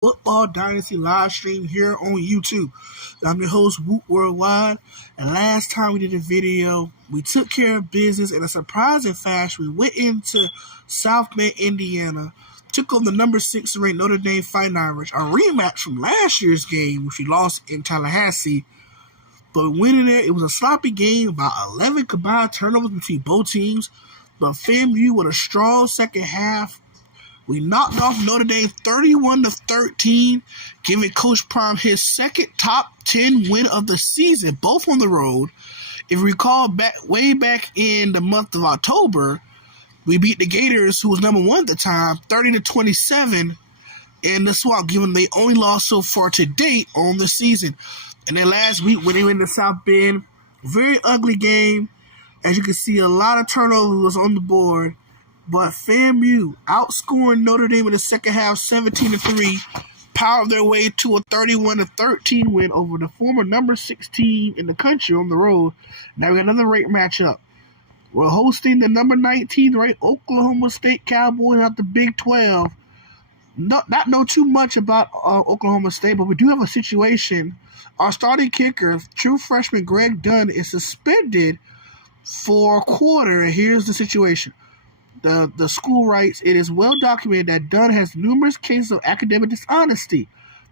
Football Dynasty live stream here on YouTube. I'm your host, Woot Worldwide, and last time we did a video, we took care of business in a surprising fashion. We went into South Bend, Indiana, took on the number 6 ranked Notre Dame Fighting Irish, a rematch from last year's game, which we lost in Tallahassee. But we went in there, it was a sloppy game, about 11 combined turnovers between both teams, but FAMU with a strong second half. We knocked off Notre Dame 31-13, giving Coach Prime his second top 10 win of the season, both on the road. If you recall, way back in the month of October, we beat the Gators, who was number 1 at the time, 30-27 in the swamp, given they only lost so far to date on the season. And then last week, when they went to South Bend, very ugly game. As you can see, a lot of turnovers on the board. But FAMU outscoring Notre Dame in the second half 17-3, powered their way to a 31-13 win over the former number 16 in the country on the road. Now we got another ranked matchup. We're hosting the number 19 ranked Oklahoma State Cowboys out the Big 12. Not know too much about Oklahoma State, but we do have a situation. Our starting kicker, true freshman Greg Dunn, is suspended for a quarter, and here's the situation. The school writes, it is well documented that Dunn has numerous cases of academic dishonesty.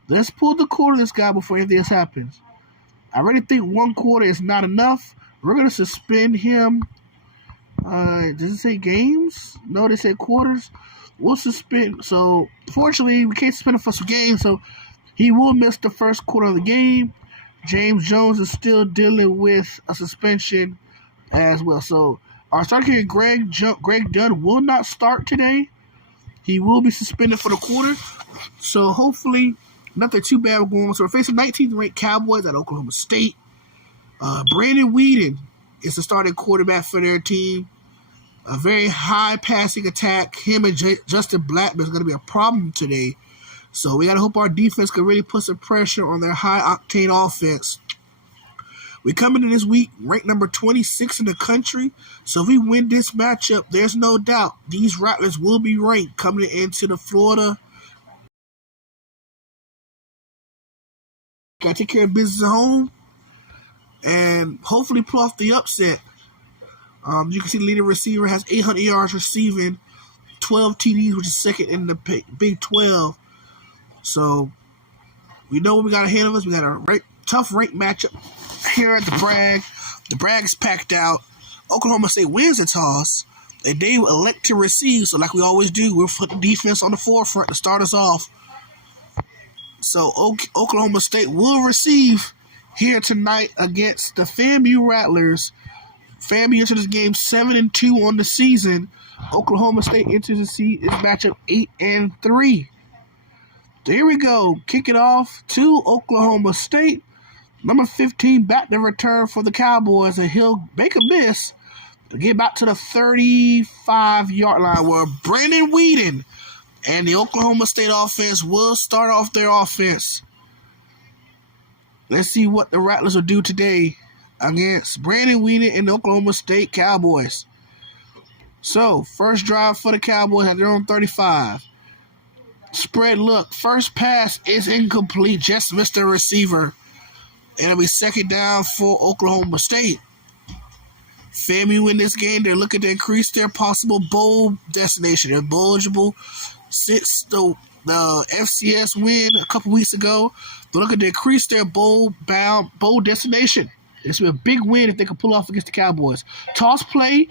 Let's pull the cord of this guy before anything else happens. I already think 1 quarter is not enough. We're going to suspend him. Does it say games? No, they said quarters. We'll suspend. So, fortunately, we can't suspend him for some games, so he will miss the first quarter of the game. James Jones is still dealing with a suspension as well. So, our starter here, Greg Dunn, will not start today. He will be suspended for the quarter. So hopefully, nothing too bad will go on. So we're facing 19th ranked Cowboys at Oklahoma State. Brandon Weeden is the starting quarterback for their team. A very high passing attack. Him and Justin Blackman is going to be a problem today. So we got to hope our defense can really put some pressure on their high-octane offense. We come into this week ranked number 26 in the country, so if we win this matchup, there's no doubt these Rattlers will be ranked coming into the Florida. Got to take care of business at home and hopefully pull off the upset. You can see the leading receiver has 800 yards receiving, 12 TDs, which is second in the Big 12. So we know what we got ahead of us. We got a tough ranked matchup here at the Bragg. The Bragg is packed out. Oklahoma State wins the toss, and they elect to receive. So like we always do, we'll put the defense on the forefront to start us off. So Oklahoma State will receive here tonight against the FAMU Rattlers. FAMU enters this game 7-2 on the season. Oklahoma State enters this matchup 8-3. So here we go. Kick it off to Oklahoma State. Number 15 back to return for the Cowboys, and he'll make a miss to get back to the 35-yard line where Brandon Weeden and the Oklahoma State offense will start off their offense. Let's see what the Rattlers will do today against Brandon Weeden and the Oklahoma State Cowboys. So, first drive for the Cowboys at their own 35. Spread look. First pass is incomplete. Just missed the receiver. And it'll be second down for Oklahoma State. FAMU in this game, they're looking to increase their possible bowl destination. They're eligible since the FCS win a couple weeks ago. They're looking to increase their bowl destination. It's a big win if they can pull off against the Cowboys. Toss play,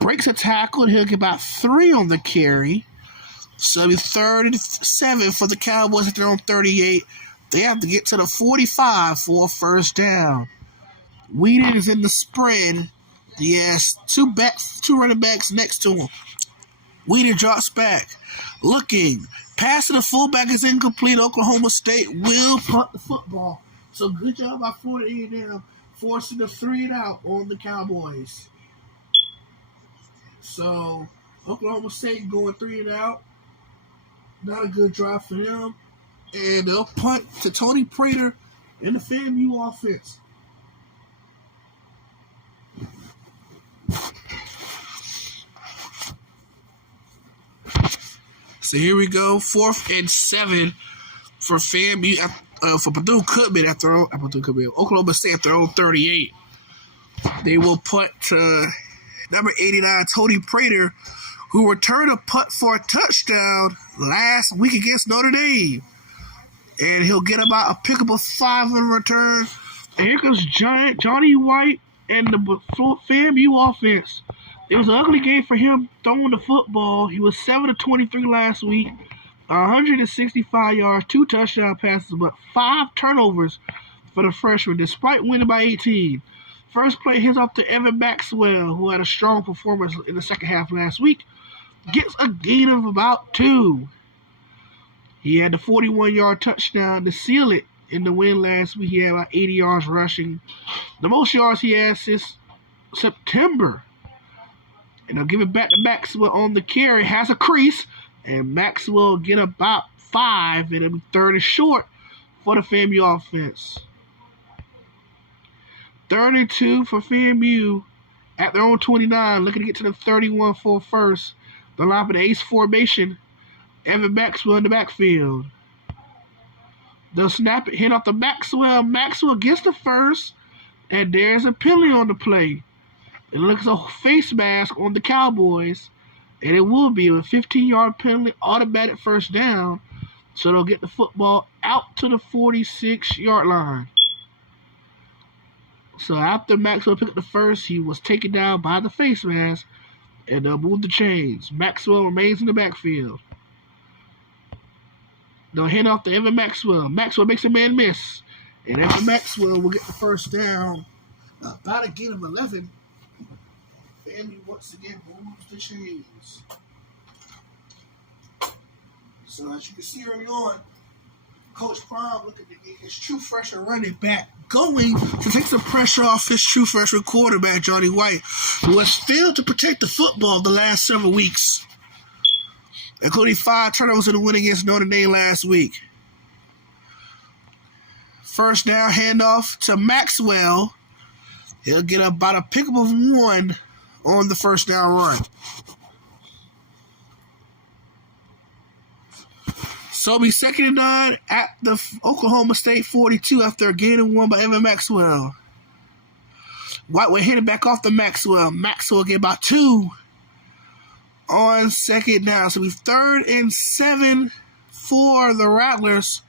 breaks a tackle, and he'll get about 3 on the carry. So it'll be 3rd and 7 for the Cowboys at their own 38. They have to get to the 45 for a first down. Weeden is in the spread. He has two running backs next to him. Weeden drops back. Looking. Pass to the fullback is incomplete. Oklahoma State will punt the football. So good job by Florida A&M forcing the 3-and-out on the Cowboys. So Oklahoma State going 3-and-out. Not a good drive for them. And they'll punt to Tony Prater and the FAMU offense. So here we go. 4th and 7 for FAMU. For Purdue Cookman at their own. Oklahoma State at their own 38. They will punt to number 89, Tony Prater, who returned a punt for a touchdown last week against Notre Dame. And he'll get about a pickable 5 on return. And here comes Johnny White and the FAMU offense. It was an ugly game for him throwing the football. He was 7 of 23 last week, 165 yards, 2 touchdown passes, but 5 turnovers for the freshman, despite winning by 18. First play hits off to Evan Maxwell, who had a strong performance in the second half last week. Gets a gain of about 2. He had the 41-yard touchdown to seal it in the win last week. He had about 80 yards rushing. The most yards he had since September. And they'll give it back to Maxwell on the carry. Has a crease. And Maxwell get about 5. And it'll be 3rd and short for the FAMU offense. 32 for FAMU at their own 29. Looking to get to the 31 for first. The line for the ace formation. Evan Maxwell in the backfield. They'll snap it, hit off the Maxwell. Maxwell gets the first, and there's a penalty on the play. It looks like a face mask on the Cowboys, and it will be a 15-yard penalty, automatic first down, so they'll get the football out to the 46-yard line. So after Maxwell picked up the first, he was taken down by the face mask, and they'll move the chains. Maxwell remains in the backfield. They'll hand off to Evan Maxwell. Maxwell makes a man miss. And Evan Maxwell will get the first down. About a gain of 11. FAMU once again moves the chains. So as you can see early on, Coach Prime looking to get his true freshman running back going to take some pressure off his true freshman quarterback, Johnny White, who has failed to protect the football the last several weeks, including 5 turnovers in the win against Notre Dame last week. First down handoff to Maxwell. He'll get about a pickup of 1 on the first down run. So it'll be 2nd and 9 at the Oklahoma State 42 after a gain of 1 by Evan Maxwell. White will hit it back off to Maxwell. Maxwell get about 2 on 2nd down. So it'll be 3rd and 7 for the Rattlers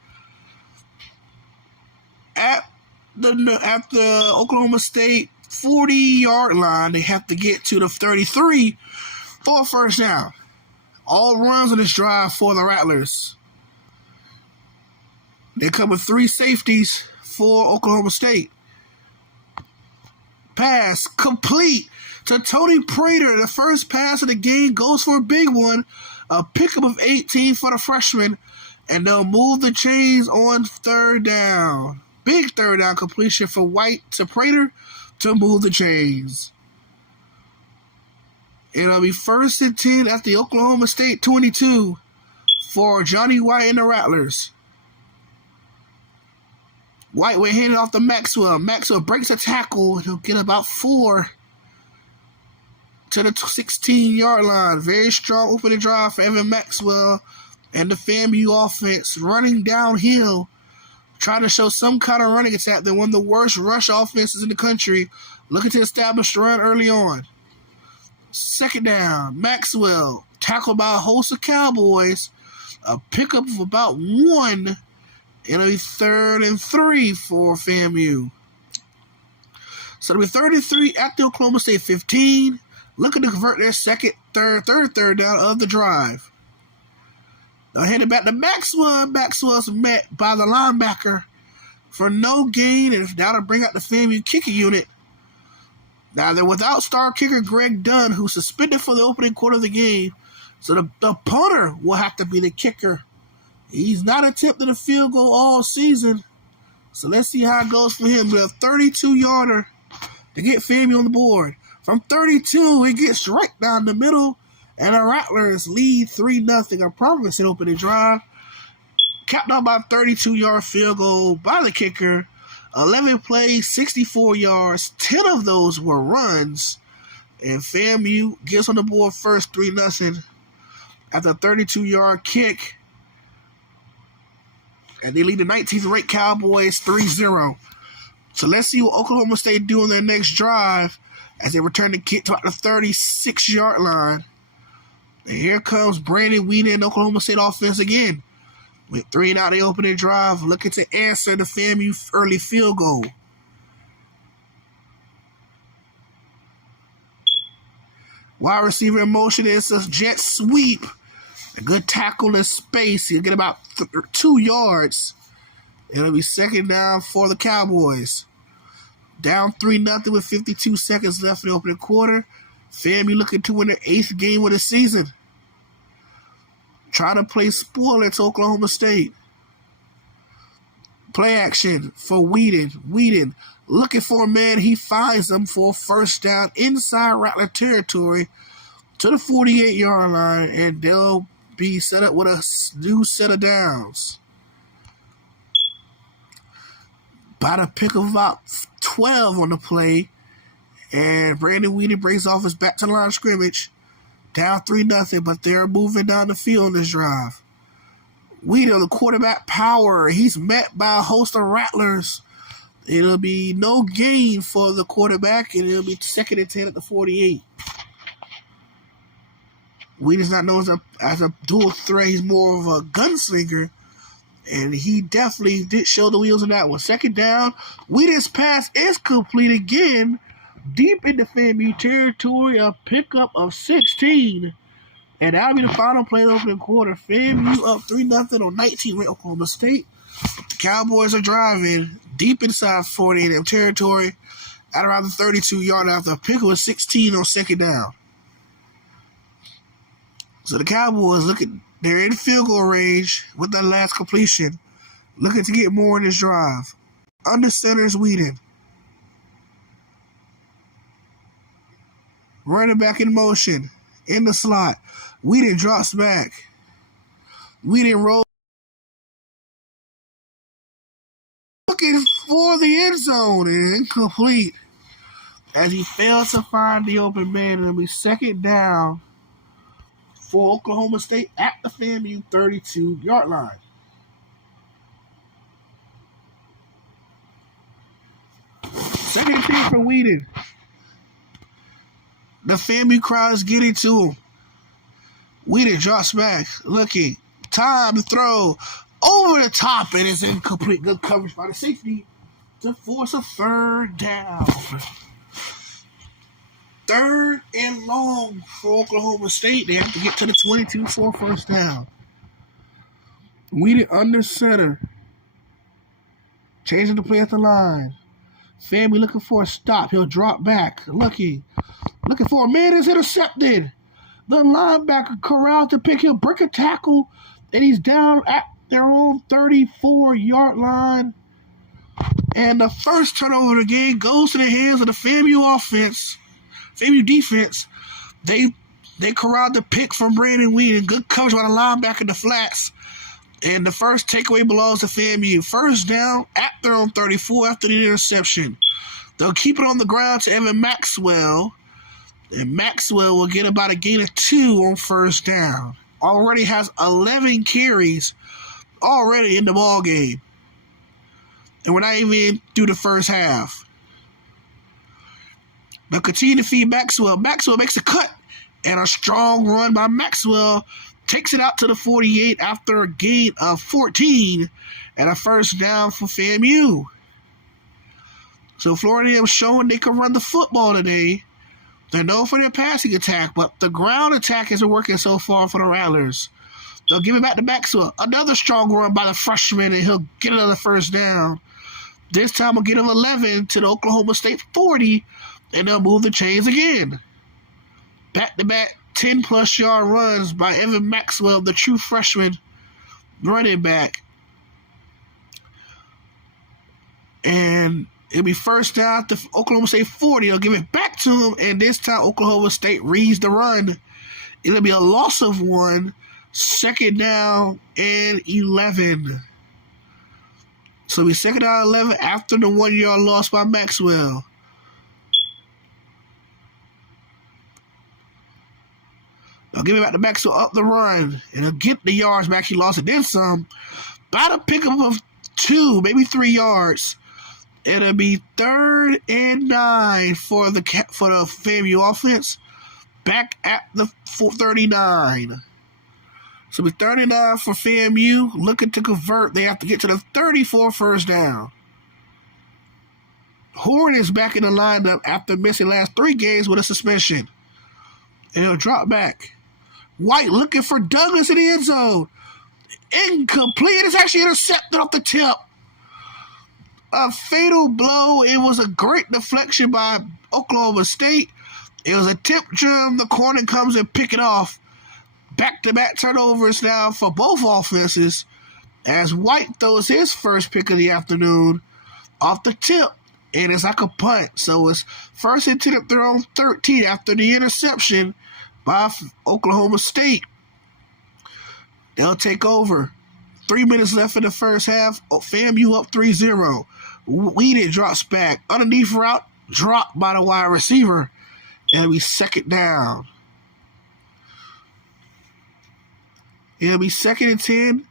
at the Oklahoma State 40-yard line. They have to get to the 33 for a first down. All runs on this drive for the Rattlers. They come with 3 safeties for Oklahoma State. Pass complete to Tony Prater. The first pass of the game goes for a big one. A pickup of 18 for the freshman. And they'll move the chains on 3rd down. Big 3rd down completion for White to Prater to move the chains. It'll be 1st and 10 at the Oklahoma State 22 for Johnny White and the Rattlers. White will hand it off to Maxwell. Maxwell breaks a tackle. He'll get about 4 to the 16-yard line. Very strong opening drive for Evan Maxwell and the FAMU offense running downhill, trying to show some kind of running attack. They're one of the worst rush offenses in the country, looking to establish the run early on. 2nd down, Maxwell tackled by a host of Cowboys. A pickup of about 1. It'll be 3rd and 3 for FAMU. So it'll be 33 at the Oklahoma State 15. Looking to convert their third down of the drive. They'll hand it back to Maxwell. Maxwell's met by the linebacker for no gain. And now to bring out the FAMU kicking unit. Now they're without star kicker Greg Dunn, who's suspended for the opening quarter of the game. So the punter will have to be the kicker. He's not attempted a field goal all season. So let's see how it goes for him. With a 32-yarder to get FAMU on the board. From 32, he gets right down the middle. And the Rattlers lead 3-0. A promising opening drive. Capped off by a 32-yard field goal by the kicker. 11 plays, 64 yards. 10 of those were runs. And FAMU gets on the board first, 3-0. after a 32-yard kick. And they lead the 19th ranked Cowboys 3-0. So let's see what Oklahoma State do on their next drive as they return the kick to about the 36-yard line. And here comes Brandon Weeden and Oklahoma State offense again. With 3 and out, they open their drive, looking to answer the FAMU early field goal. Wide receiver in motion is a jet sweep. A good tackle in space. He'll get about 2 yards. It'll be second down for the Cowboys. Down 3-0 with 52 seconds left in the opening quarter. FAMU looking to win their 8th game of the season. Trying to play spoiler to Oklahoma State. Play action for Weeden. Weeden looking for a man. He finds him for a first down inside Rattler territory to the 48-yard line, and they'll be set up with a new set of downs. About a pick of about 12 on the play, and Brandon Weeden brings off his back to the line of scrimmage. Down 3-0, but they're moving down the field in this drive. Weeden, the quarterback power, he's met by a host of Rattlers. It'll be no gain for the quarterback, and it'll be 2nd and 10 at the 48. Weeden's not known as a dual threat. He's more of a gunslinger, and he definitely did show the wheels on that one. Second down, Weeden's pass is complete again. Deep into FAMU territory, a pickup of 16. And that'll be the final play of the opening quarter. FAMU up 3-0 on 19 with Oklahoma State. The Cowboys are driving deep inside 48 territory at around the 32-yard after a pickup of 16 on second down. So the Cowboys they're in field goal range with that last completion, looking to get more in this drive. Under center is Weeden. Running back in motion, in the slot. Weeden drops back. Weeden rolls. Looking for the end zone and incomplete as he fails to find the open man. It'll be second down for Oklahoma State at the FAMU 32-yard line. Second and 10 for Weeden. The FAMU crowd is getting to him. Weeden drops back, looking. Time to throw over the top, and it's incomplete. Good coverage by the safety to force a third down. 3rd and long for Oklahoma State. They have to get to the 22 for a first down. Weeden under center. Changing the play at the line. FAMU looking for a stop. He'll drop back. Looking for a man is intercepted. The linebacker corralled to pick. He'll break a tackle, and he's down at their own 34-yard line. And the first turnover of the game goes to the hands of the FAMU offense. FAMU defense. They corralled the pick from Brandon Weeden. Good coverage by the linebacker in the flats. And the first takeaway belongs to FAMU. First down at their own 34 after the interception. They'll keep it on the ground to Evan Maxwell. And Maxwell will get about a gain of 2 on first down. Already has 11 carries already in the ball game. And we're not even through the first half. They'll continue to feed Maxwell. Maxwell makes a cut. And a strong run by Maxwell takes it out to the 48 after a gain of 14 and a first down for FAMU. So Florida A&M showing they can run the football today. They're known for their passing attack, but the ground attack isn't working so far for the Rattlers. They'll give it back to Maxwell. Another strong run by the freshman, and he'll get another first down. This time he'll get him 11 to the Oklahoma State 40, and they'll move the chains again. Back-to-back 10-plus yard runs by Evan Maxwell, the true freshman running back. And it'll be first down at the Oklahoma State 40. They'll give it back to him, and this time Oklahoma State reads the run. It'll be a loss of 1. Second down and 11. So it'll be second down and 11 after the 1-yard loss by Maxwell. They'll give it back to Maxwell up the run, and he'll get the yards back he lost, and then some. About a pickup of 2, maybe 3 yards. It'll be 3rd and 9 for the FAMU offense. Back at the 39. So it'll be 39 for FAMU. Looking to convert. They have to get to the 34 first down. Horn is back in the lineup after missing last 3 games with a suspension. And he'll drop back. White looking for Douglas in the end zone. Incomplete. It's actually intercepted off the tip. A fatal blow. It was a great deflection by Oklahoma State. It was a tip jam. The corner comes and pick it off. Back-to-back turnovers now for both offenses as White throws his first pick of the afternoon off the tip. And it's like a punt. So it's first and 10 at their own 13 after the interception by Oklahoma State. They'll take over. 3 minutes left in the first half. FAMU up 3-0. Whedon drops back. Underneath route, dropped by the wide receiver. It'll be second down. It'll be 2nd and 10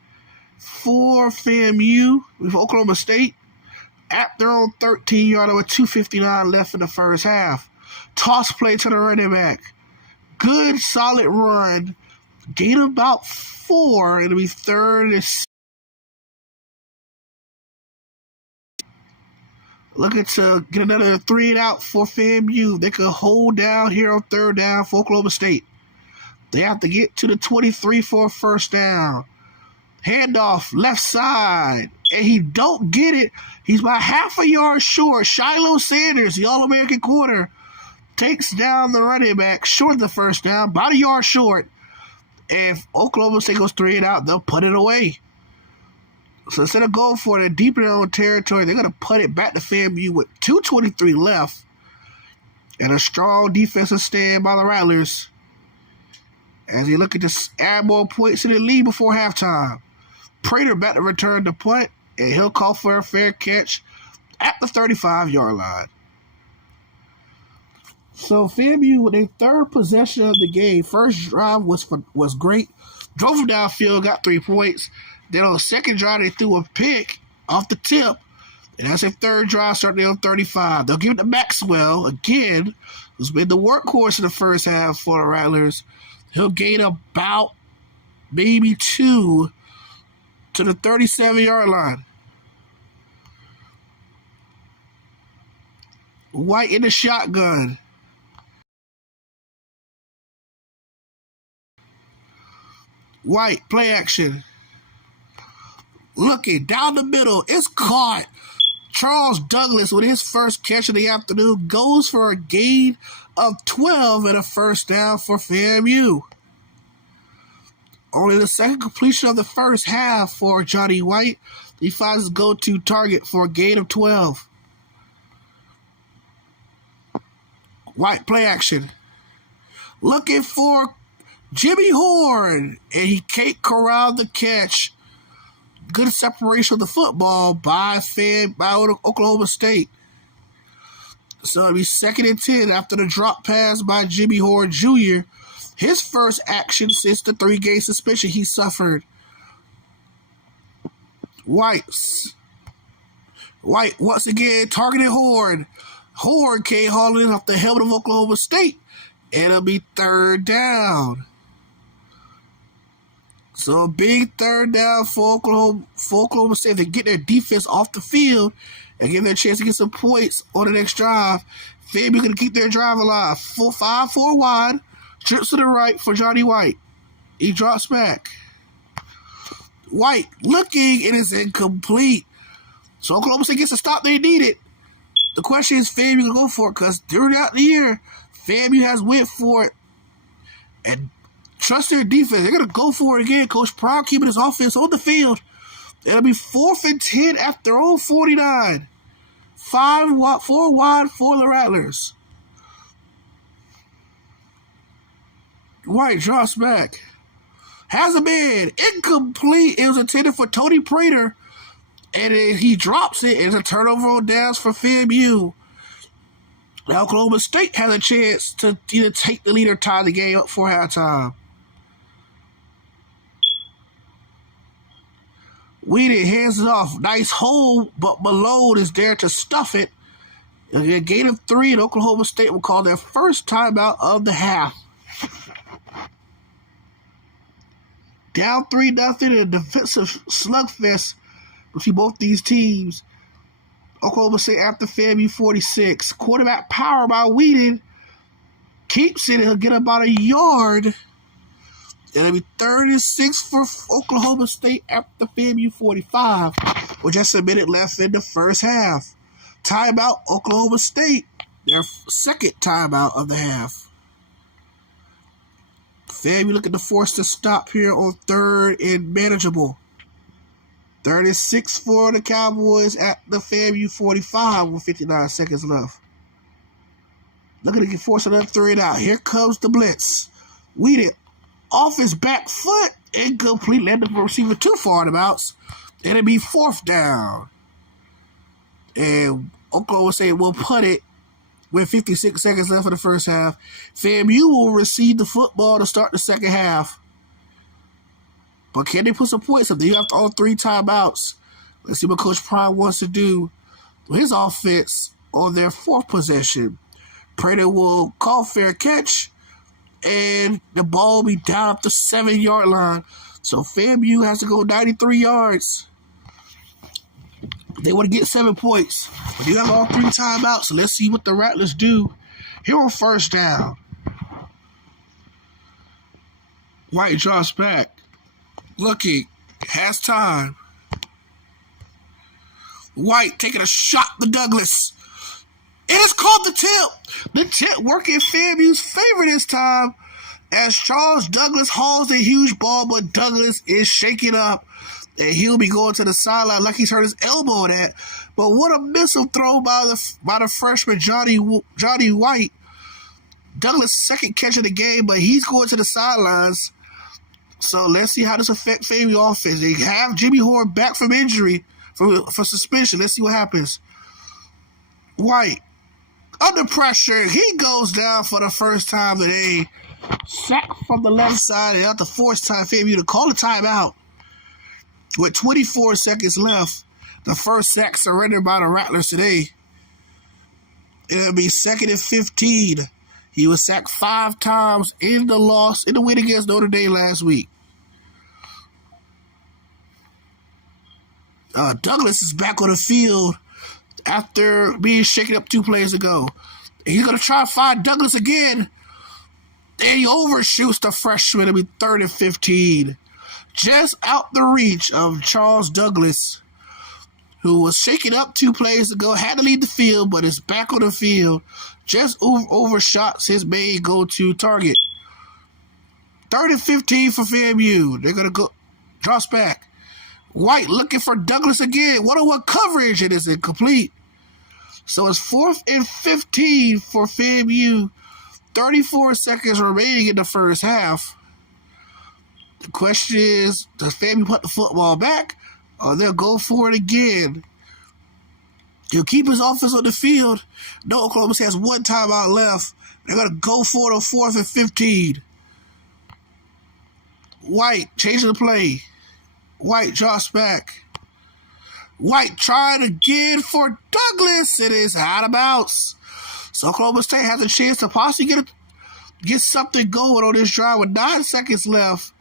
for FAMU with Oklahoma State at their own 13-yarder with 2:59 left in the first half. Toss play to the running back. Good, solid run. Gain about 4. It'll be 3rd and 6. Looking to get another 3 and out for FAMU. They could hold down here on 3rd down for Oklahoma State. They have to get to the 23 for a first down. Handoff, left side. And he don't get it. He's about half a yard short. Shiloh Sanders, the All-American corner, takes down the running back, short of the first down, about a yard short. And if Oklahoma State goes 3 and out, they'll put it away. So instead of going for it deep in their own territory, they're going to put it back to FAMU with 2:23 left. And a strong defensive stand by the Rattlers as they look at to add more points in the lead before halftime. Prater back to return the punt, and he'll call for a fair catch at the 35-yard line. So FAMU with their 3rd possession of the game. First drive was great. Drove them downfield, got 3 points. Then on the second drive, they threw a pick off the tip. And that's their 3rd drive starting on 35. They'll give it to Maxwell again, who's been the workhorse in the first half for the Rattlers. He'll gain about maybe 2 to the 37-yard line. White in the shotgun. White, play action. Looking down the middle. It's caught. Charles Douglas, with his first catch of the afternoon, goes for a gain of 12 and a first down for FAMU. Only the second completion of the first half for Johnny White. He finds his go-to target for a gain of 12. White, play action. Looking for Jimmy Horn, and he can't corral the catch. Good separation of the football by Oklahoma State. So it'll be 2nd and 10 after the drop pass by Jimmy Horn Jr. His first action since the 3-game suspension he suffered. White once again targeted Horn. Horn came hauling off the helmet of Oklahoma State. And it'll be 3rd down. So a big 3rd down for Oklahoma State to get their defense off the field and give them a chance to get some points on the next drive. FAMU going to keep their drive alive. 5-4 wide. Trips to the right for Johnny White. He drops back. White looking, and it's incomplete. So Oklahoma State gets the stop they needed. The question is, FAMU going to go for it? Because throughout the year, FAMU has went for it and trust their defense. They're going to go for it again. Coach Brown keeping his offense on the field. It'll be 4th and 10 at their own 49. 4 wide for the Rattlers. White drops back. Has a man. Incomplete. It was intended for Tony Prater. And he drops it. It's a turnover on downs for FAMU. Now Oklahoma State has a chance to either take the lead or tie the game up for halftime. Whedon hands it off. Nice hole, but Malone is there to stuff it. A gain of 3, and Oklahoma State will call their first timeout of the half. Down 3-0 in a defensive slugfest between both these teams. Oklahoma State after FAMU 46. Quarterback power by Whedon. Keeps it. He'll get about a yard. It'll be 36 for Oklahoma State after FAMU 45. With just a minute left in the first half. Timeout, Oklahoma State. Their second timeout of the half. FAMU looking to force the stop here on 3rd and manageable. 36 for the Cowboys at the FAMU 45 with 59 seconds left. Looking to force another 3 out. Here comes the blitz. Whedon off his back foot. Incomplete. Led the receiver too far to bounce. And it'll be 4th down. And Oklahoma State will punt it with 56 seconds left in the first half. FAMU will receive the football to start the second half. But can they put some points up? They have all 3 timeouts. Let's see what Coach Prime wants to do with his offense on their 4th possession. Prater will call fair catch, and the ball will be down up the 7-yard line. So FAMU has to go 93 yards. They want to get 7 points. But you have all 3 timeouts, so let's see what the Rattlers do here on first down. White drops back. Looking, has time. White taking a shot to Douglas. It is called the tip. The tip working FAMU's favor this time as Charles Douglas hauls a huge ball, but Douglas is shaking up. And he'll be going to the sideline like he's hurt his elbow on that. But what a missile throw by the freshman Johnny White. Douglas' second catch of the game, but he's going to the sidelines. So let's see how this affects FAMU offense. They have Jimmy Horn back from injury, for suspension. Let's see what happens. White, under pressure, he goes down for the first time today. Sacked from the left side, and the 4th time FAMU to call a timeout. With 24 seconds left, the first sack surrendered by the Rattlers today. It'll be 2nd and 15. He was sacked 5 times in the win against Notre Dame last week. Douglas is back on the field after being shaken up 2 plays ago. And he's going to try to find Douglas again. And he overshoots the freshman. It'll be 3rd and 15. Just out the reach of Charles Douglas, who was shaken up 2 plays ago, had to leave the field, but is back on the field. Just overshots his main go-to target. 3rd and 15 for FAMU. They're going to go, drops back. White looking for Douglas again. 1-on-1 coverage, and it's incomplete. So it's 4th and 15 for FAMU. 34 seconds remaining in the first half. The question is, does FAMU put the football back, or they'll go for it again? He'll keep his offense on the field. No, Oklahoma State has 1 timeout left. They're going to go for it on 4th and 15. White changing the play. White drops back. White trying again for Douglas. It is out of bounds. So Oklahoma State has a chance to possibly get something going on this drive with 9 seconds left.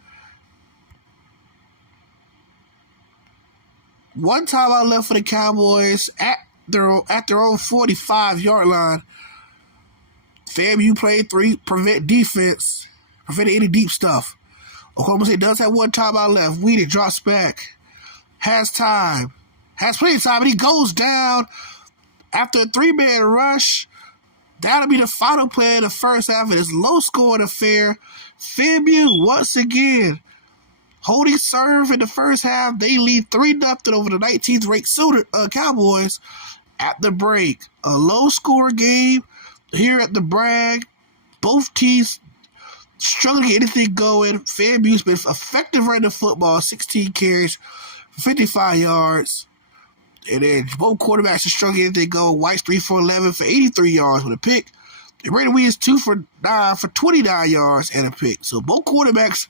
1 timeout left for the Cowboys at their own 45-yard line. FAMU played 3, prevent defense, preventing any deep stuff. Oklahoma State does have 1 timeout left. Whedon drops back. Has time. Has plenty of time, and he goes down after a 3-man rush. That'll be the final play of the first half of this low-scoring affair. FAMU, once again, holding serve in the first half. They lead 3-0 over the 19th-ranked Cowboys at the break. A low-score game here at the Bragg. Both teams struggling to get anything going. FAMU's been effective running the football, 16 carries, 55 yards. And then both quarterbacks are struggling to get anything going. White's 3 for 11 for 83 yards with a pick. And Brandon Williams 2 for 9 for 29 yards and a pick. So both quarterbacks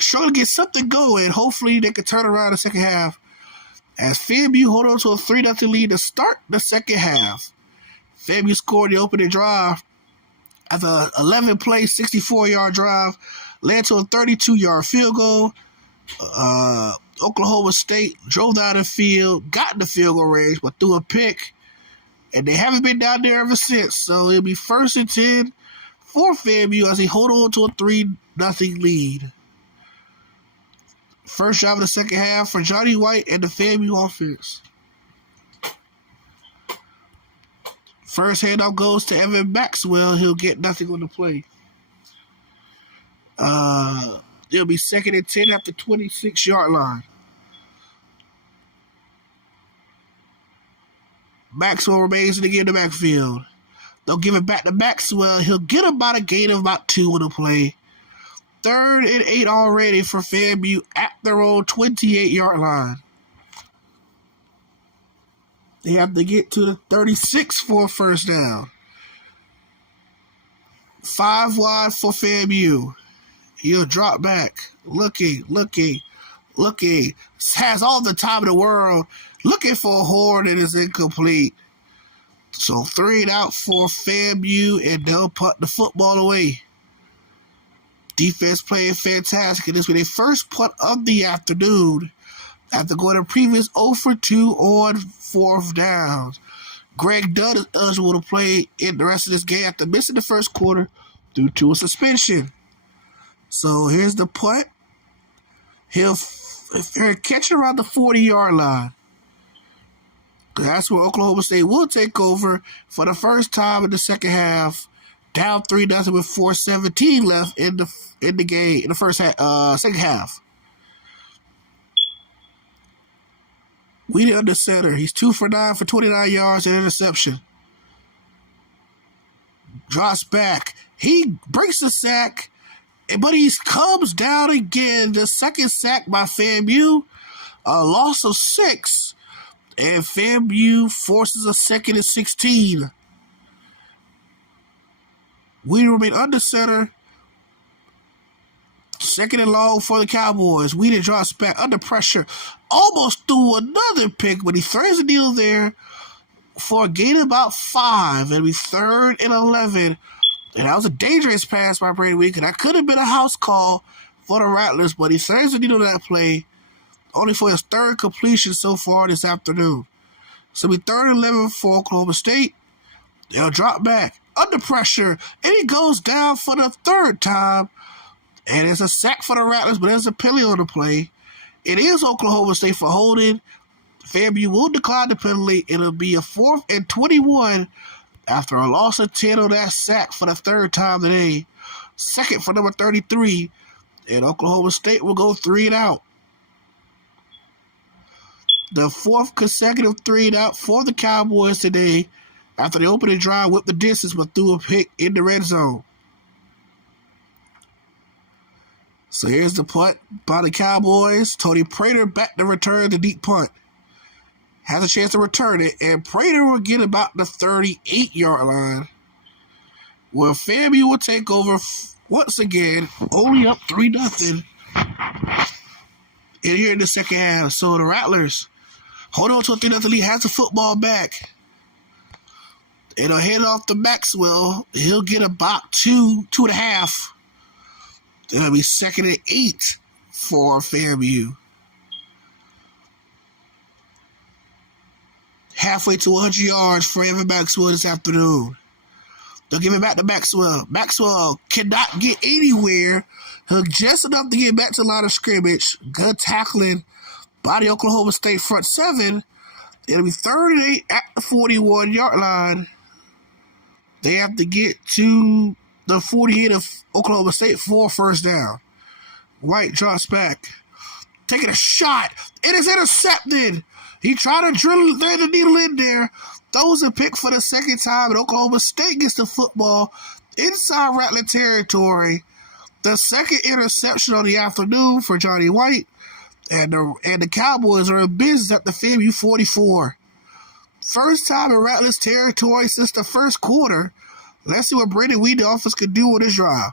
struggling to get something going. Hopefully they can turn around the second half as FAMU hold on to a 3-0 lead to start the second half. FAMU scored the opening drive after an 11-play, 64-yard drive, led to a 32-yard field goal. Oklahoma State drove down the field, got in the field goal range, but threw a pick, and they haven't been down there ever since. So it'll be 1st and 10 for FAMU as they hold on to a 3-0 lead. First drive of the second half for Johnny White and the FAMU offense. First handoff goes to Evan Maxwell. He'll get nothing on the play. It'll be 2nd and 10 at the 26-yard line. Maxwell remains in the backfield. They'll give it back to Maxwell. He'll get about a gain of about 2 on the play. 3rd and 8 already for FAMU at their own 28-yard line. They have to get to the 36 for a first down. 5 wide for FAMU. He'll drop back. Looking. Has all the time in the world. Looking for a horn and is incomplete. So 3 and out for FAMU, and they'll punt the football away. Defense playing fantastic, and this will be their first punt of the afternoon after going a previous 0 for 2 on 4th downs. Greg Dunn is eligible to play in the rest of this game after missing the first quarter due to a suspension. So here's the punt. He'll catch around the 40-yard line. That's where Oklahoma State will take over for the first time in the second half. Down 3-0 with 4:17 left in the game in the second half. Weedy under center. He's 2 for 9 for 29 yards and interception. Drops back. He breaks the sack, but he comes down again. The second sack by FAMU. A loss of 6. And FAMU forces a 2nd and 16. We remain under center. 2nd and long for the Cowboys. Weedy drops back under pressure. Almost threw another pick, but he throws the deal there for a gain of about 5. It'll be 3rd and 11. And that was a dangerous pass by Brady Weed. That could have been a house call for the Rattlers, but he throws the needle on that play. Only for his 3rd completion so far this afternoon. So it'll be 3rd and 11 for Oklahoma State. They'll drop back under pressure, and he goes down for the 3rd time. And it's a sack for the Rattlers, but there's a penalty on the play. It is Oklahoma State for holding. FAMU will decline the penalty. It'll be a 4th and 21 after a loss of 10 on that sack for the 3rd time today. 2nd for number 33, and Oklahoma State will go 3 and out. The 4th consecutive 3 and out for the Cowboys today after the opening drive with the distance but threw a pick in the red zone. So here's the punt by the Cowboys. Tony Prater back to return the deep punt. Has a chance to return it, and Prater will get about the 38-yard line, where FAMU will take over once again, only up 3-0 in here in the second half. So the Rattlers hold on to a 3-0 lead, has the football back. It'll hand off to Maxwell. He'll get about 2.5. It'll be 2nd and 8 for FAMU. Halfway to 100 yards for Evan Maxwell this afternoon. They'll give it back to Maxwell. Maxwell cannot get anywhere. He'll just enough to get back to the line of scrimmage. Good tackling by the Oklahoma State front 7. It'll be 3rd and 8 at the 41-yard line. They have to get to the 48 of Oklahoma State for first down. White drops back. Taking a shot. It is intercepted. He tried to drill the needle in there. Throws a pick for the 2nd time, and Oklahoma State gets the football inside Rattler territory. The 2nd interception on the afternoon for Johnny White. And the Cowboys are in business at the FAMU 44. First time in Rattlers territory since the first quarter. Let's see what Brady Weed, the offense, can do on this drive.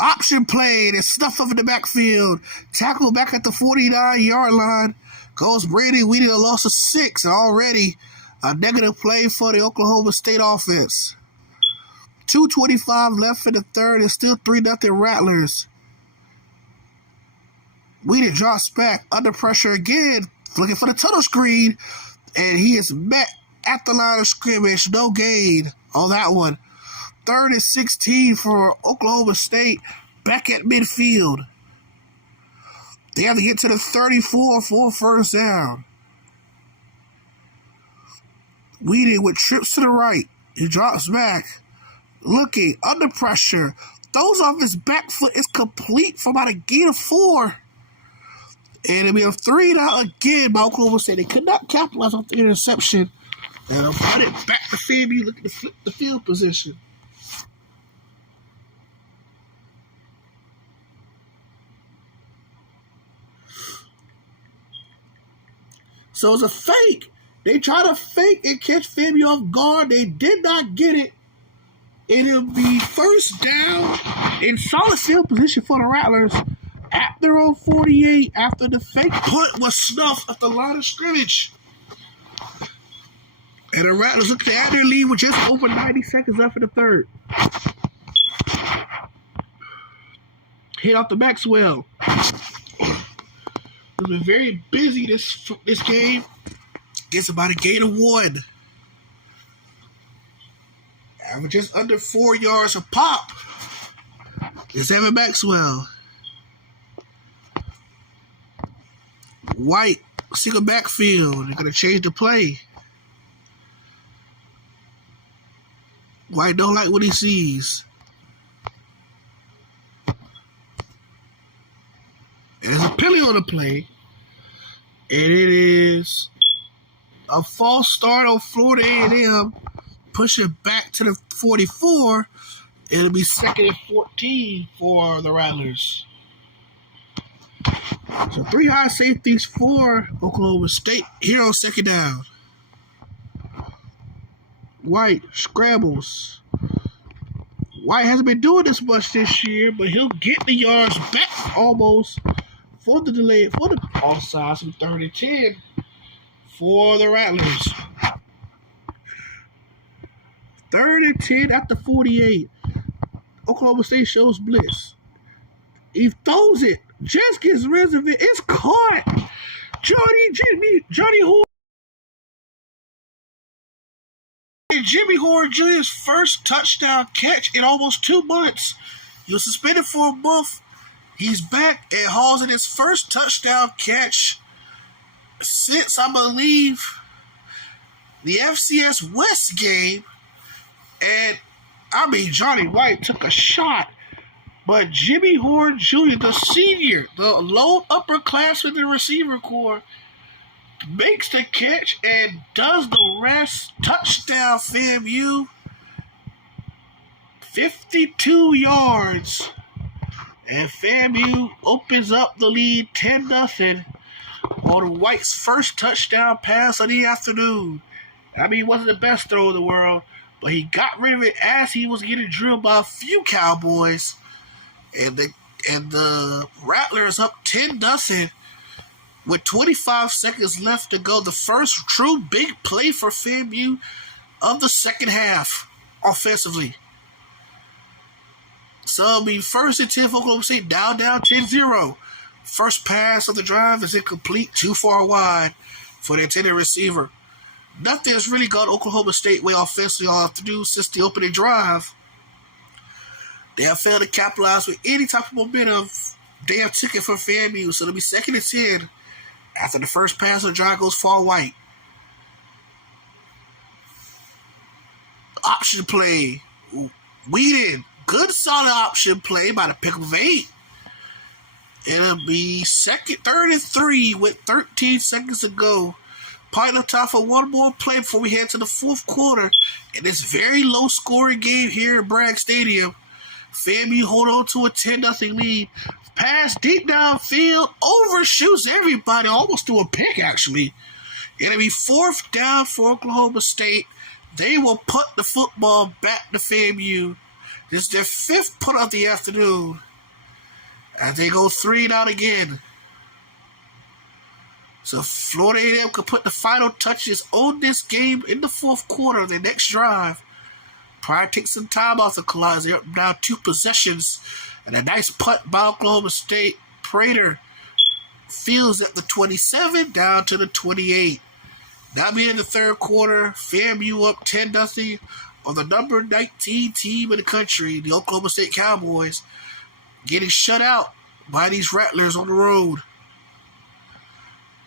Option play. They stuff up in the backfield. Tackle back at the 49-yard line. Goes Brady Weedy, a loss of 6. And already a negative play for the Oklahoma State offense. 2:25 left in the third. It's still 3-0 Rattlers. Weedy drops back under pressure again. Looking for the tunnel screen. And he is met at the line of scrimmage. No gain on that one. 3rd and 16 for Oklahoma State. Back at midfield. They have to get to the 34 for a first down. Weedy with trips to the right. He drops back. Looking under pressure. Throws off his back foot. Is complete for about a gain of 4. And it'll be a 3-down again by Oklahoma State. They could not capitalize on the interception. And they'll put it back to FAMU, looking to flip the field position. So it's a fake. They try to fake and catch FAMU off guard. They did not get it. And it'll be first down in solid field position for the Rattlers. At their own 48, after the fake punt was snuffed at the line of scrimmage. And the Rattlers look to add their lead with just over 90 seconds left in the third. Hit off the Maxwell. It's been very busy this game. Gets about a gain of 1. Average just under 4 yards a pop. It's Evan Maxwell. White, single backfield. They're going to change the play. White don't like what he sees. And there's a penalty on the play. And it is a false start on Florida A&M. Push it back to the 44. It'll be 2nd and 14 for the Rattlers. So 3 high safeties for Oklahoma State here on 2nd down. White scrambles. White hasn't been doing this much this year, but he'll get the yards back almost for the delay, for the offside. So 3rd and 10 for the Rattlers. 3rd and 10 at the 48. Oklahoma State shows blitz. He throws it. Just gets rid of it. It's caught. Johnny Horn. Jimmy Horn Jr.'s first touchdown catch in almost 2 months. He was suspended for a month. He's back and hauls in his first touchdown catch since, I believe, the FCS West game. And, I mean, Johnny White took a shot. But Jimmy Horn Jr., the senior, the lone upperclassman in the receiver corps, makes the catch and does the rest. Touchdown, FAMU. 52 yards. And FAMU opens up the lead 10-0 on White's first touchdown pass of the afternoon. I mean, it wasn't the best throw in the world, but he got rid of it as he was getting drilled by a few Cowboys. And the Rattlers up 10-0 with 25 seconds left to go. The first true big play for FAMU of the second half offensively. So, I mean, 1st and 10 for Oklahoma State, down 10-0. First pass of the drive is incomplete, too far wide for the intended receiver. Nothing has really gone Oklahoma State way offensively all afternoon since the opening drive. They have failed to capitalize with any type of momentum they have taken from FAMU. So it'll be 2nd and 10 after the first pass of the drive goes far White. Option play. Whedon. Good solid option play by the pick of 8. It'll be 3rd and 3 with 13 seconds to go. Probably enough time for one more play before we head to the 4th quarter in this very low scoring game here at Bragg Stadium. FAMU hold on to a 10-0 lead. Pass deep downfield, overshoots everybody, almost threw a pick actually. It'll be 4th down for Oklahoma State. They will put the football back to FAMU This is their 5th punt of the afternoon. As they go 3 down again. So Florida A&M could put the final touches on this game in the 4th quarter of their next drive. Probably take some time off the clock. They're up now 2 possessions. And a nice punt by Oklahoma State. Prater fields at the 27 down to the 28. Now being in the 3rd quarter, FAMU up 10-0 on the number 19 team in the country, the Oklahoma State Cowboys, getting shut out by these Rattlers on the road.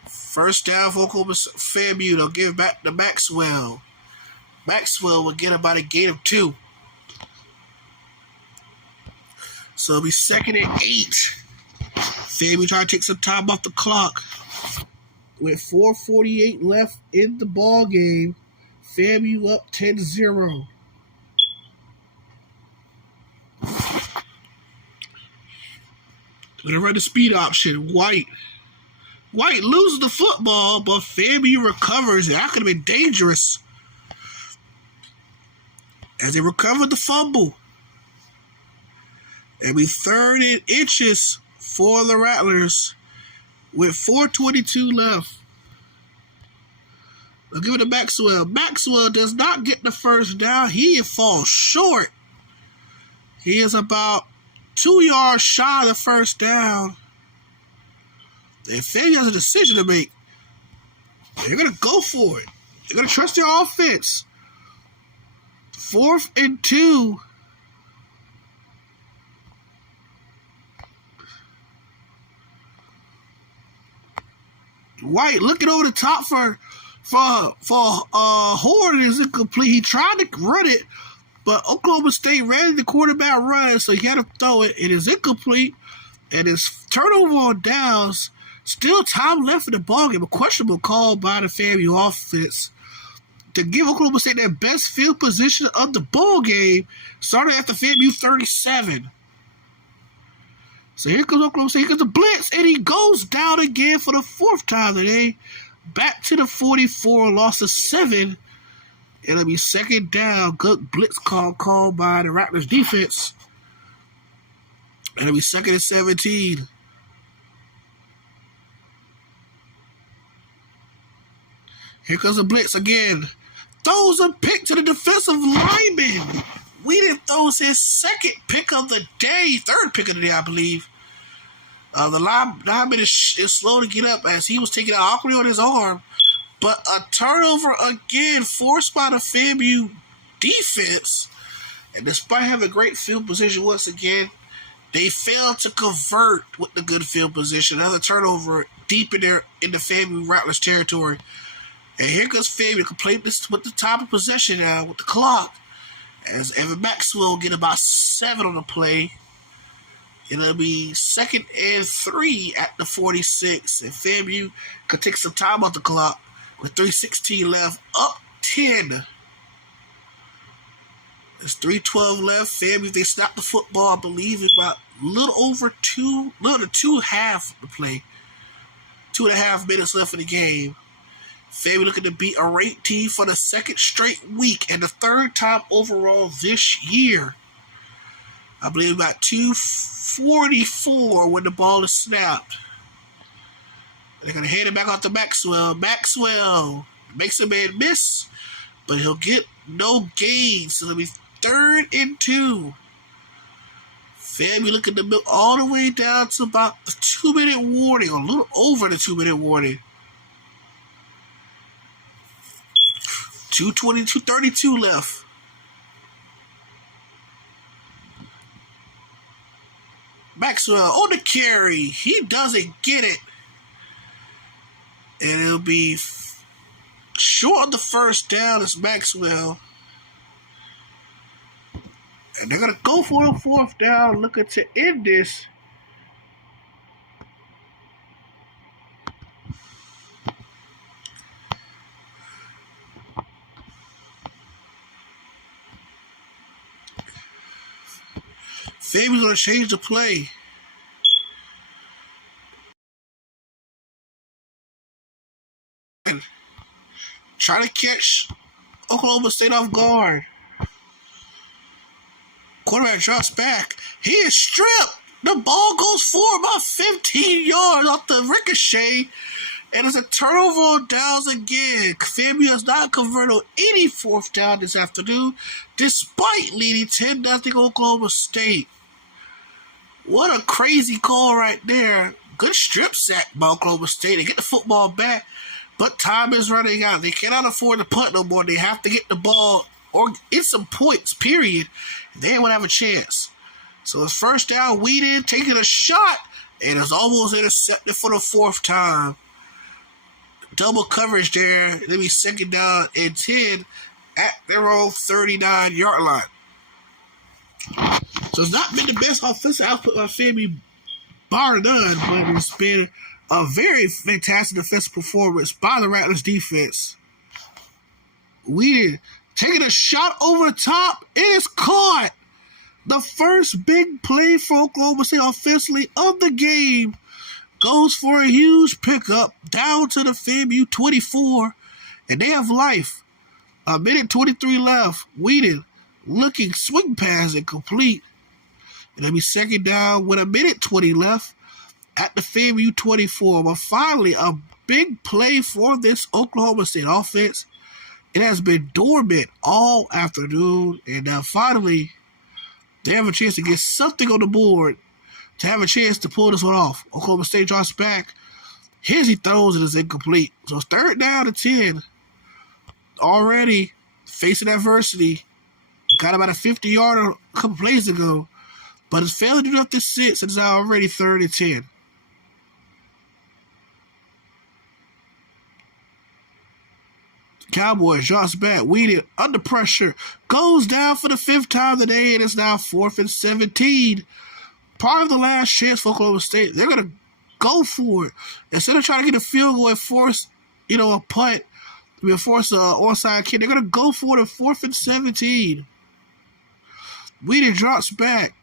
First down for Oklahoma FAMU. They'll give it back to Maxwell. Maxwell will get about a gain of 2. So it'll be 2nd and 8. FAMU trying to take some time off the clock. With 4:48 left in the ball game, FAMU up 10-0. Gonna run the speed option. White loses the football, but FAMU recovers. That could have been dangerous. As they recovered the fumble. It'll be 3rd and inches for the Rattlers with 4:22 left. They'll give it to Maxwell. Maxwell does not get the first down. He falls short. He is about 2 yards shy of the first down. And FAMU has a decision to make. They're going to go for it. They're going to trust their offense. 4th and 2. White looking over the top for Horn is incomplete. He tried to run it, but Oklahoma State ran the quarterback run, so he had to throw it. It is incomplete, and it's turnover on downs. Still time left in the ballgame. A questionable call by the FAMU offense to give Oklahoma State their best field position of the ball game, starting at the FAMU 37. So here comes Oklahoma State. Here comes the blitz, and he goes down again for the 4th time today. Back to the 44, lost to 7. It'll be 2nd down. Good blitz called by the Rattlers defense. It'll be 2nd and 17. Here comes the blitz again. Throws a pick to the defensive lineman. Whedon throws his 2nd pick of the day, 3rd pick of the day, I believe. The lineman is slow to get up as he was taking it awkwardly on his arm. But a turnover again forced by the FAMU defense. And despite having great field position once again, they failed to convert with the good field position. Another turnover deep in the FAMU Rattlers territory. And here comes FAMU to play this with the top of possession now with the clock. As Evan Maxwell will get about 7 on the play. It'll be 2nd and 3 at the 46. And FAMU could take some time off the clock with 3:16 left. Up 10. There's 3:12 left. FAMU, they snapped the football, I believe, about a little over 2.5 to play. 2.5 minutes left in the game. FAMU looking to beat a ranked team for the 2nd straight week and the 3rd time overall this year. I believe about 2:44 when the ball is snapped. They're going to hand it back off to Maxwell. Maxwell makes a man miss, but he'll get no gain. So it'll be 3rd and 2. FAMU looking to milk all the way down to about the 2-minute warning, or a little over the 2-minute warning. 2:32 left. Maxwell on the carry. He doesn't get it. And it'll be short of the first down as Maxwell. And they're going to go for the 4th down, looking to end this. FAMU's going to change the play. And try to catch Oklahoma State off guard. Quarterback drops back. He is stripped. The ball goes forward about 15 yards off the ricochet. And it's a turnover on downs again. FAMU has not converted on any fourth down this afternoon, despite leading 10-0 Oklahoma State. What a crazy call right there. Good strip sack by Oklahoma State. They get the football back, but time is running out. They cannot afford to punt no more. They have to get the ball or get some points, period. They would have a chance. So it's first down. Whedon taking a shot, and it's almost intercepted for the fourth time. Double coverage there. Let me second down and 10 at their own 39-yard line. So it's not been the best offensive output by FAMU, bar none, but it's been a very fantastic defensive performance by the Rattlers defense. Whedon taking a shot over the top. It is caught. The first big play for Oklahoma State offensively of the game goes for a huge pickup down to the FAMU 24, and they have life. A minute 23 left. Whedon looking, swing pass incomplete. And it'll be second down with a minute 20 left at the FAMU 24. But finally, a big play for this Oklahoma State offense. It has been dormant all afternoon, and now finally they have a chance to get something on the board to have a chance to pull this one off. Oklahoma State drops back. Here's he throws it, is incomplete. So it's third down to 10. Already facing adversity. Got about a 50-yarder a couple plays ago. But it's failed to do nothing since. It's already 3rd and 10. Cowboys drops back. Whedon under pressure. Goes down for the 5th time today, and it's now 4th and 17. Part of the last chance for Oklahoma State. They're going to go for it. Instead of trying to get a field goal and force, a punt, force an onside kick, they're going to go for it at 4th and 17. Whedon drops back.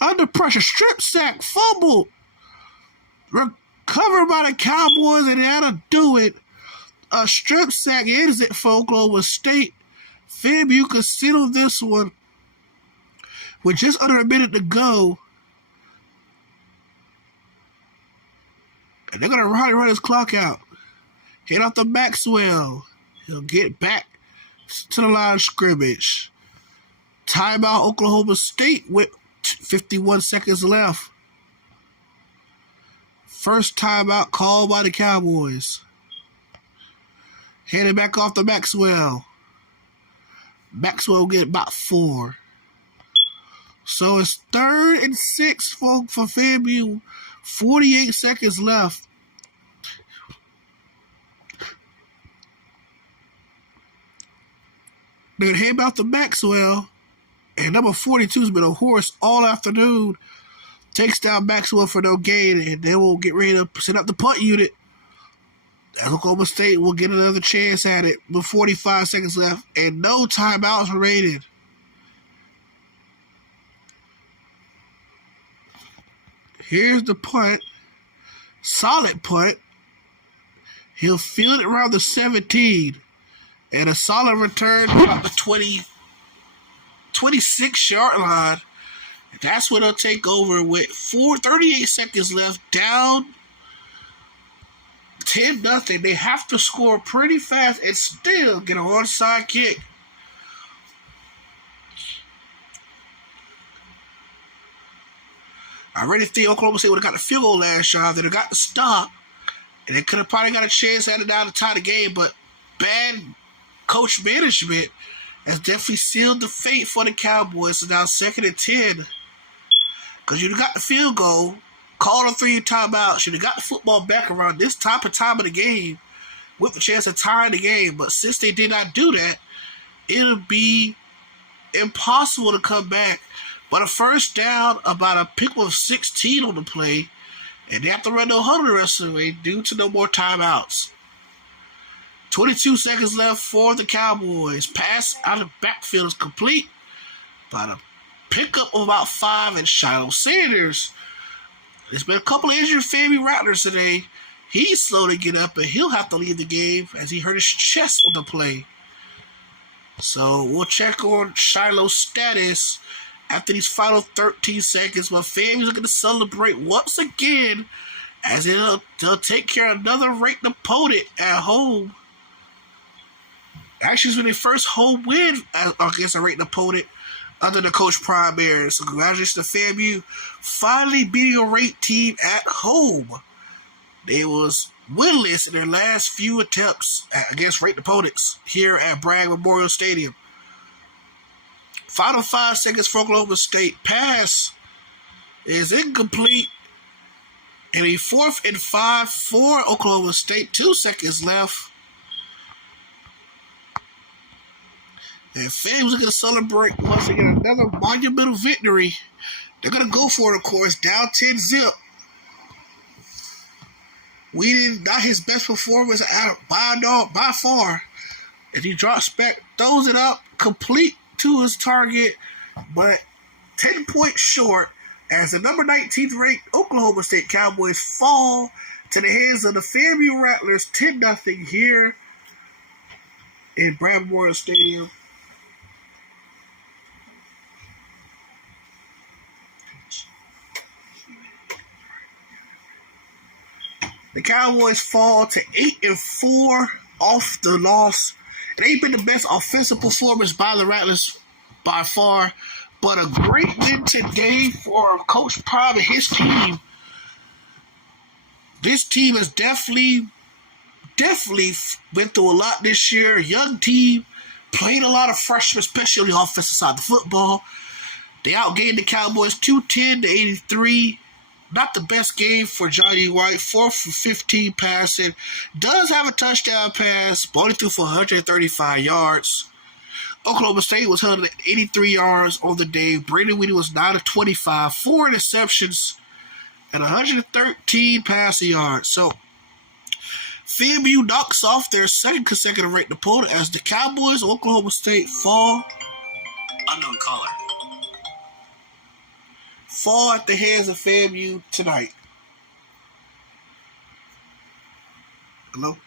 Under pressure. Strip sack. Fumble. Recovered by the Cowboys, and that'll do it. A strip sack ends it for Oklahoma State. FAMU can settle this one with just under a minute to go. And they're going to run his clock out. Hit off the Maxwell. He'll get back to the line of scrimmage. Timeout Oklahoma State with 51 seconds left. First timeout called by the Cowboys. Handed back off to Maxwell. Maxwell will get about 4. So it's 3rd and 6 for FAMU. 48 seconds left. They're going to hand out to Maxwell. And number 42 has been a horse all afternoon. Takes down Maxwell for no gain. And they will get ready to set up the punt unit. As Oklahoma State will get another chance at it with 45 seconds left. And no timeouts rated. Here's the punt. Solid punt. He'll field it around the 17. And a solid return about the 26-yard line. That's what they'll take over with 38 seconds left. Down 10-0. They have to score pretty fast and still get an onside kick. I really think Oklahoma State would have got the field goal last drive. They'd have got the stop. And they could have probably got a chance at it down to tie the game. But bad coach management has definitely sealed the fate for the Cowboys. So now 2nd and 10. Because you'd have got the field goal, called a 3 timeouts. You'd have got the football back around this type of time of the game with the chance of tying the game. But since they did not do that, it'll be impossible to come back. But a first down, about a pick of 16 on the play, and they have to run no huddle the rest of the way due to no more timeouts. 22 seconds left for the Cowboys. Pass out of the backfield is complete. About a pickup of about 5, and Shiloh Sanders. There's been a couple of injured FAMU Rattlers today. He's slow to get up, and he'll have to leave the game as he hurt his chest on the play. So we'll check on Shiloh's status after these final 13 seconds, but FAMU's going to celebrate once again as they'll take care of another ranked opponent at home. Actually, it's been their first home win against a ranked opponent under the Coach Prime era. So congratulations to FAMU finally beating a ranked team at home. They was winless in their last few attempts against ranked opponents here at Bragg Memorial Stadium. Final 5 seconds for Oklahoma State. Pass is incomplete. And a 4th and 5 for Oklahoma State. 2 seconds left. And FAMU's going to celebrate once again another monumental victory. They're going to go for it, of course, down 10-0. Whedon, not his best performance by far. If he drops back, throws it up, complete to his target, but 10 points short as the number 19th ranked Oklahoma State Cowboys fall to the hands of the FAMU Rattlers 10-0 here in Bragg Memorial Stadium. The Cowboys fall to 8-4 off the loss. It ain't been the best offensive performance by the Rattlers by far, but a great win today for Coach Prime and his team. This team has definitely went through a lot this year. Young team, played a lot of freshmen, especially on the offensive side of the football. They outgained the Cowboys 210-83. Not the best game for Johnny White. 4 for 15 passing. Does have a touchdown pass, but only threw for 135 yards. Oklahoma State was held at 83 yards on the day. Brandon Whedon was 9 of 25, 4 interceptions, and 113 passing yards. So, FAMU knocks off their second consecutive ranked opponent as the Cowboys of Oklahoma State fall. Unknown caller. Fall at the hands of FAMU tonight. Hello?